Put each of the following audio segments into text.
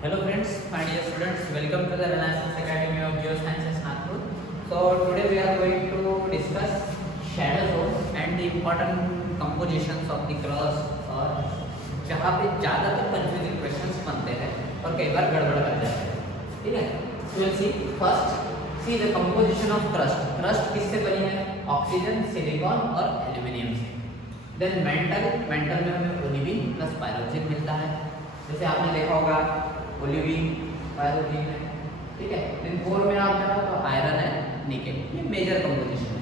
Hello friends, my dear students, welcome to the Renaissance Academy of Geosciences Nagpur. So today we are going to discuss shadow zones and the important compositions of the crust और जहाँ पे ज़्यादातर confusing questions बनते हैं और कई बार गड़बड़ कर जाते हैं, ठीक है? So we'll see first, see the composition of crust. Crust किससे बनी है? ऑक्सीजन, सिलिकॉन और एल्यूमिनियम से. Then मेंटल में हमें ओलिविन प्लस पायरोक्सिन मिलता है. जैसे आपने देखा होगा ओलिविन पायरोक्सिन है, ठीक है. दिन 4 में आप जाओ तो आयरन है, निकेल. ये मेजर कंपोजिशन है.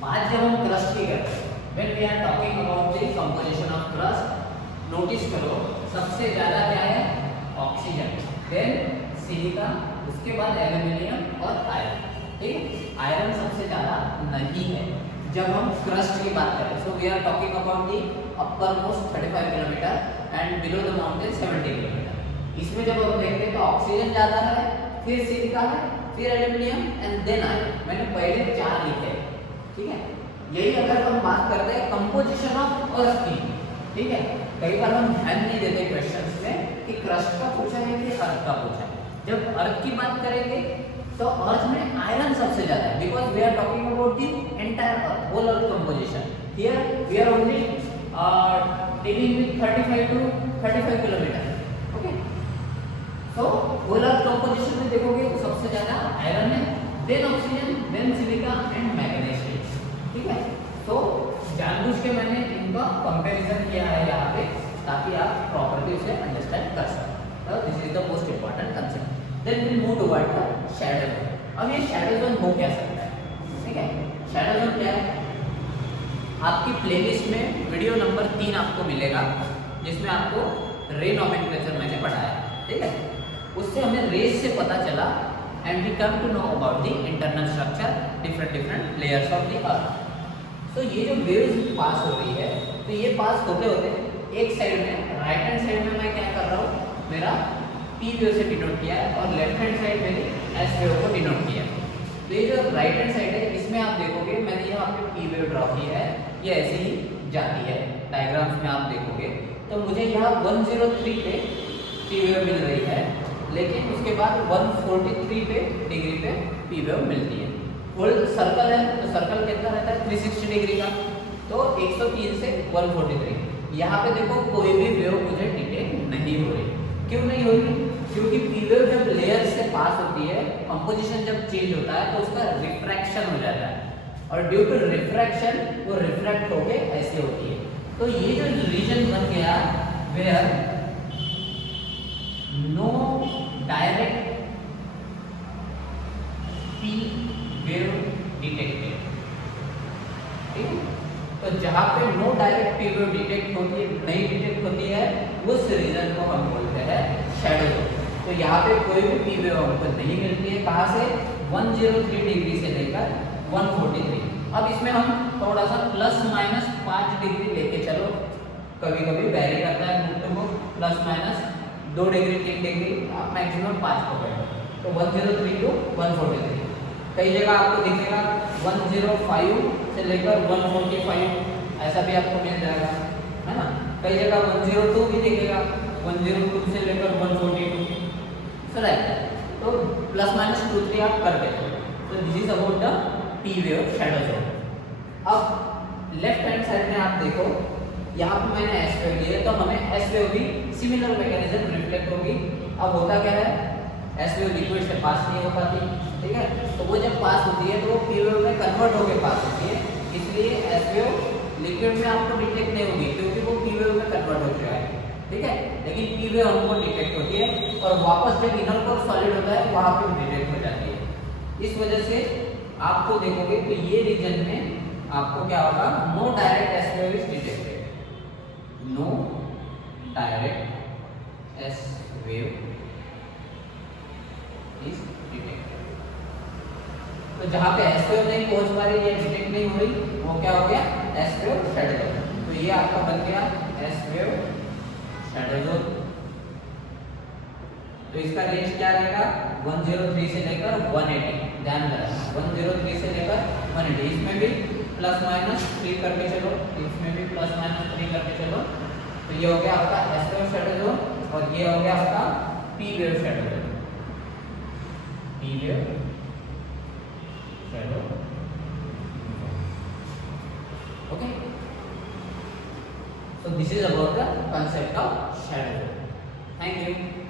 बात जब हम क्रस्ट की करते हैं, when we are talking about the composition of crust, notice करो सबसे ज़्यादा क्या है? ऑक्सीजन, देन सिलिका, उसके बाद एल्यूमिनियम और आयरन. ठीक है, आयरन सबसे ज़्यादा नहीं है जब हम क्रस्ट की बात करें. So we are talking about the uppermost 35 kilometre and below the mountain 70 kilometre. इसमें जब हम देखते हैं तो ऑक्सीजन ज़्यादा है, फिर सिलिका है, फिर एल्यूमिनियम एंड देन आयरन. मैंने पहले 4 लिखे, ठीक है. यही अगर हम बात करते हैं कंपोजिशन ऑफ अर्थ की, ठीक है. कई बार हम ध्यान नहीं देते क्वेश्चंस में कि क्रस्ट का पूछा है कि अर्थ का पूछा है. जब अर्थ की बात करेंगे तो अर्थ में आयरन सबसे ज्यादा है, because we are talking about the entire earth, whole earth composition. Here we are only dealing with 35 to 35 किलोमीटर. Okay, so whole earth composition में देखोगे तो सबसे ज्यादा आयरन है, then oxygen, then silica and magnesium. ठीक है, तो जानबूझ के मैंने इनका कंपैरिजन किया है यहाँ पे ताकि आप प्रॉपर्ली उसे अंडरस्टैंड कर सकें. This is the most important concept. Then we'll move toward the shadow zone. अब ये shadow zone हो क्या सकता है? ठीक है, shadow zone क्या है? आपकी प्लेलिस्ट में वीडियो नंबर 3 आपको मिलेगा जिसमें आपको रे नॉमेनक्लेचर मैंने पढ़ाया है, ठीक है. उससे हमें रेस से पता चला and we come to know about the internal structure, different layers of the earth. तो ये जो वेव्स पास हो रही है तो ये पास होते होते एक साइड में, राइट हैंड साइड में मैं क्या कर रहा हूँ, मेरा पी वेव से डिनोट किया है और लेफ्ट हैंड साइड मेरी एस वेव को डिनोट किया है. तो ये जो राइट हैंड साइड है इसमें आप देखोगे मैंने यहाँ पे पी वेव ड्रॉ की है, ये ऐसे ही जाती है. डायग्राम्स में आप देखोगे तो मुझे यहाँ 103 पे पी वेव मिल रही है, लेकिन उसके बाद 143 पे डिग्री पे पी वेव मिलती है. होल सर्कल है तो सर्कल कितना रहता है? 360 डिग्री का. तो 103 से 143. यहाँ पे देखो कोई भी वेव मुझे डिटेक्ट नहीं हो रही. क्यों नहीं हो रही? क्योंकि पी वेव जब लेयर से पास होती है, कंपोजिशन जब चेंज होता है तो उसका रिफ्रैक्शन हो जाता है और ड्यू टू रिफ्रैक्शन वो रिफ्रैक्ट होके ऐसे होती है. तो ये जो रीजन बन गया where no direct P wave detected. ठीक है, तो जहाँ पे no direct P wave detect होती है, नहीं डिटेक्ट होती है, उस रीजन को हम बोलते हैं शैडो जोन. तो यहाँ पे कोई भी पी वेव हमको नहीं मिलती है. कहाँ से? 103 डिग्री से लेकर 143. अब इसमें हम थोड़ा सा प्लस माइनस 5 डिग्री लेके चलो, कभी कभी वेरी करता है book to book, plus minus 2 degree 3 degree, आप मैक्सिमम 5 पकड़ो. तो 103 टू 143. कई जगह आपको दिखेगा 105 से लेकर 145, ऐसा भी आपको मिल जाएगा, है ना. कई जगह 102 भी दिखेगा, 102 से लेकर 142. राइट, तो प्लस माइनस 2-3 आप कर देते. तो this is about the P wave shadow zone. अब लेफ्ट हैंड साइड में आप देखो, यहाँ पे मैंने एस वेव दिया तो हमें एस वेव भी सिमिलर मैकेनिज्म रिफ्लेक्ट होगी. अब होता क्या है, एस वेव लिक्विड से पास नहीं हो पाती, ठीक है. तो वो जब पास होती है तो वो पी वेव में कन्वर्ट होकर पास होती है, इसलिए एस वेव लिक्विड में आपको डिटेक्ट नहीं होगी क्योंकि वो पी वेव में कन्वर्ट हो चुका है, ठीक है. लेकिन पी वेव हमको डिटेक्ट होती है और वापस जब इनर कोर सॉलिड होता है वहाँ पे डिटेक्ट हो जाती है. इस वजह से आपको देखोगे तो ये रीजन में आपको क्या होगा, no direct S wave is detected, no direct S wave is detected. तो जहाँ पे एस वेव नहीं पहुंच पा रही या डिटेक्ट नहीं हो रही वो क्या हो गया, एस वेव शैडो जोन. तो ये आपका बन गया एस वेव शैडो जोन. तो इसका रेंज क्या रहेगा, 103 से लेकर 180. ध्यान रखना 103 से लेकर 180. इसमें भी प्लस माइनस 3 करके चलो, इसमें भी प्लस माइनस 3 करके चलो. तो ये हो गया आपका एस वेव शैडो जोन और ये हो गया आपका P wave shadow zone, P wave shadow. Okay, so this is about the concept of shadow zone. Thank you.